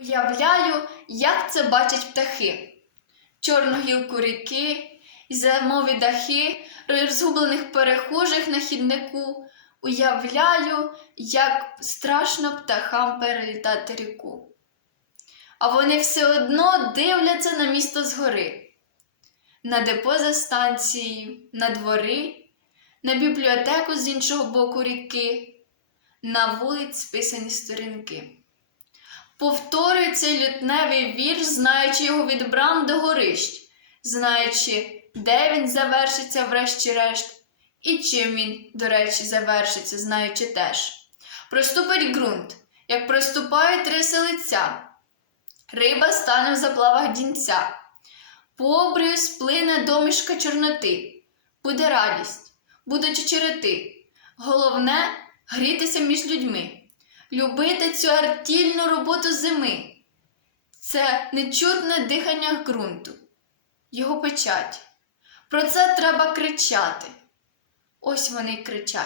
Уявляю, як це бачать птахи. Чорну гілку ріки, зимові дахи розгублених перехожих на хіднику. Уявляю, як страшно птахам перелітати ріку. А вони все одно дивляться на місто згори, на депо за станцією, на двори, на бібліотеку з іншого боку ріки, на вулиць списані сторінки. Повторює цей лютневий вірш, знаючи його від брам до горищ, знаючи, де він завершиться врешті-решт, і чим він, до речі, завершиться, знаючи теж. Проступить ґрунт, як проступають риси лиця. Риба стане в заплавах дінця. По обрію сплине домішка чорноти. Буде радість, будуть очерети. Головне грітися між людьми любити цю артільну роботу зими. Це нечутне дихання ґрунту, його печать. Про це треба кричати. Ось вони й кричать.